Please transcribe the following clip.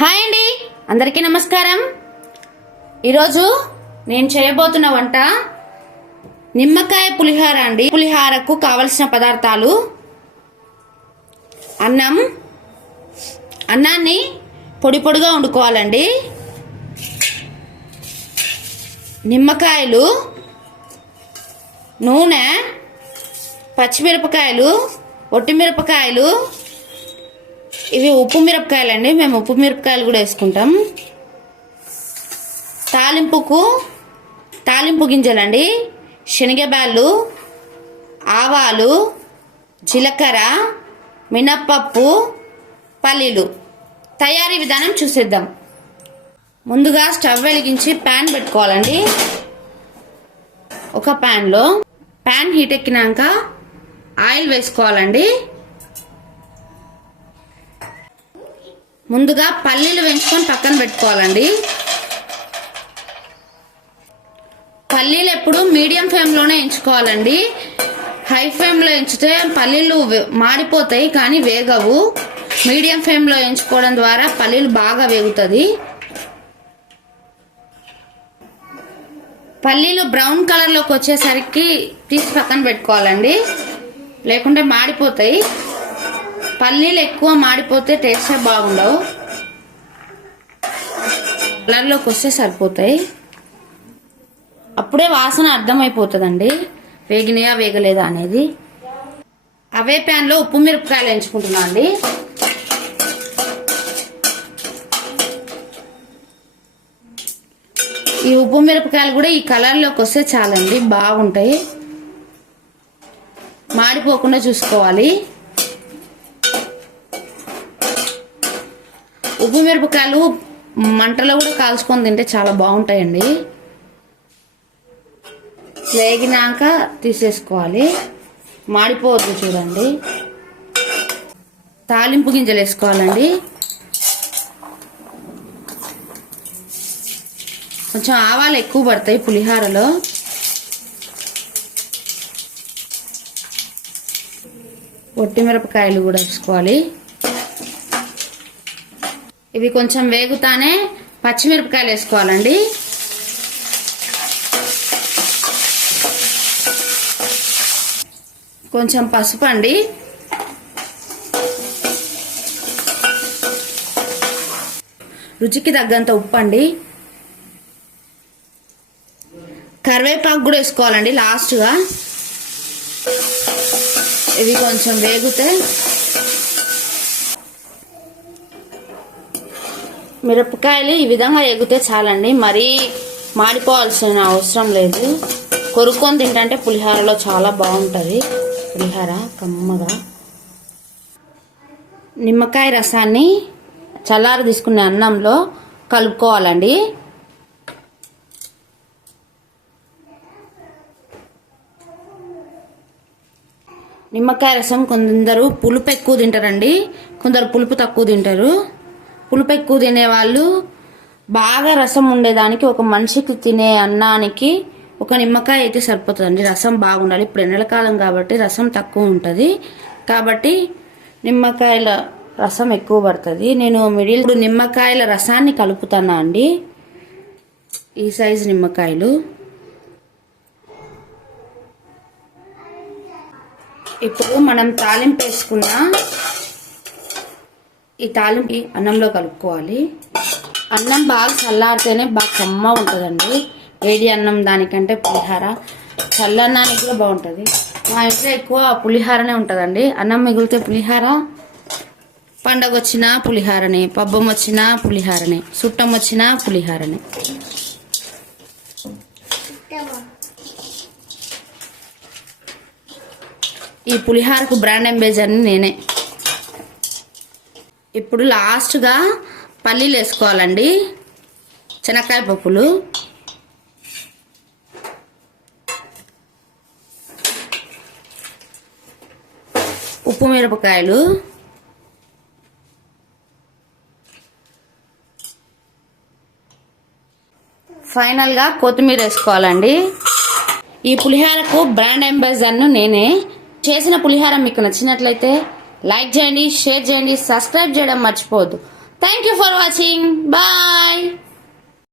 Hi అండి. అందరికీ నమస్కారం. ఈరోజు నేను చేయబోతున్న వంట నిమ్మకాయ పులిహార అండి. పులిహారకు కావలసిన పదార్థాలు అన్నం అన్నాన్ని పొడి పొడిగా వండుకోవాలండి. నిమ్మకాయలు నూనె పచ్చిమిరపకాయలు ఒట్టిమిరపకాయలు ఇవి ఉప్పు మిరపకాయలండి. మేము ఉప్పు మిరపకాయలు కూడా వేసుకుంటాం. తాలింపుకు తాలింపు గింజలండి. శనగబ్యాళ్ళు ఆవాలు జీలకర్ర మినప్పప్పు పల్లీలు. తయారీ విధానం చూసేద్దాం. ముందుగా స్టవ్ వెలిగించి ప్యాన్ పెట్టుకోవాలండి. ఒక ప్యాన్లో ప్యాన్ హీట్ ఎక్కినాక ఆయిల్ వేసుకోవాలండి. ముందుగా పల్లీలు వేయించుకొని పక్కన పెట్టుకోవాలండి. పల్లీలు ఎప్పుడు మీడియం ఫ్లేమ్లోనే ఎంచుకోవాలండి హై ఫ్లేమ్లో ఎంచితే పల్లీలు మాడిపోతాయి కానీ వేగవు. మీడియం ఫ్లేమ్లో ఎంచుకోవడం ద్వారా పల్లీలు బాగా వేగుతుంది. పల్లీలు బ్రౌన్ కలర్లోకి వచ్చేసరికి తీసి పక్కన పెట్టుకోవాలండి. లేకుంటే మాడిపోతాయి. పల్లీలు ఎక్కువ మాడిపోతే టేస్ట్ బాగుండవు. కలర్లోకి వస్తే సరిపోతాయి. అప్పుడే వాసన అర్థమైపోతుందండి. వేగినాయా వేగలేదా అనేది. అవే ప్యాన్లో ఉప్పు మిరపకాయలు ఎంచుకుంటున్నా అండి. ఈ ఉప్పు మిరపకాయలు కూడా ఈ కలర్లోకి వస్తే చాలండి బాగుంటాయి. మాడిపోకుండా చూసుకోవాలి. ఉప్పు మిరపకాయలు మంటలో కూడా కాల్చుకొని తింటే చాలా బాగుంటాయండి. వేగినాక తీసేసుకోవాలి. మాడిపోవద్దు చూడండి. తాలింపు గింజలు వేసుకోవాలండి. కొంచెం ఆవాలు ఎక్కువ పడతాయి పులిహారలో. ఒట్టి మిరపకాయలు కూడా వేసుకోవాలి. ఇవి కొంచెం వేగుతానే పచ్చిమిరపకాయలు వేసుకోవాలండి. కొంచెం పసుపు అండి. రుచికి తగ్గంత ఉప్పు అండి. కరివేపాకు కూడా వేసుకోవాలండి లాస్ట్గా ఇవి కొంచెం వేగితే మిరపకాయలు ఈ విధంగా ఎగితే చాలండి. మరీ మాడిపోవాల్సిన అవసరం లేదు. కొరుక్కొని తింటే పులిహోరలో చాలా బాగుంటుంది. పులిహోర కమ్మగా. నిమ్మకాయ రసాన్ని చల్లారి తీసుకునే అన్నంలో కలుపుకోవాలండి. నిమ్మకాయ రసం కొందరు పులుపు ఎక్కువ తింటారండి. కొందరు పులుపు తక్కువ తింటారు. పులుపు ఎక్కువ తినేవాళ్ళు. బాగా రసం ఉండేదానికి ఒక మనిషికి తినే అన్నానికి ఒక నిమ్మకాయ అయితే సరిపోతుందండి. రసం బాగుండాలి. ఇప్పుడు ఎండలకాలం కాబట్టి రసం తక్కువ ఉంటుంది. కాబట్టి నిమ్మకాయల రసం ఎక్కువ పడుతుంది. నేను మిడిల్ ఇప్పుడు నిమ్మకాయల రసాన్ని కలుపుతానా అండి? ఈ సైజు నిమ్మకాయలు. ఇప్పుడు మనం తాలింపు వేసుకున్న ఈ తాలింపు అన్నంలో కలుపుకోవాలి. అన్నం బాగా చల్లారితేనే బాగా కమ్మ ఉంటుందండి. వేడి అన్నం దానికంటే పులిహార చల్లన్నానికి కూడా బాగుంటుంది. మా ఇంట్లో ఎక్కువ పులిహారనే ఉంటుందండి. అన్నం మిగిలితే పులిహార పండగ వచ్చినా పులిహారనే పబ్బం వచ్చినా పులిహారనే చుట్టం వచ్చినా పులిహారనే. ఈ పులిహారకు బ్రాండ్ అంబాసిడర్ని నేనే. ఇప్పుడు లాస్ట్గా పల్లీలు వేసుకోవాలండి. శనక్కాయ పప్పులు. ఉప్పు మిరపకాయలు. ఫైనల్గా కొత్తిమీర వేసుకోవాలండి. ఈ పులిహారకు బ్రాండ్ అంబాసిడర్ను నేనే. చేసిన పులిహార మీకు నచ్చినట్లయితే లైక్ చేయండి షేర్ చేయండి సబ్స్క్రైబ్ చేయడం మర్చిపోవద్దు. Thank you for watching bye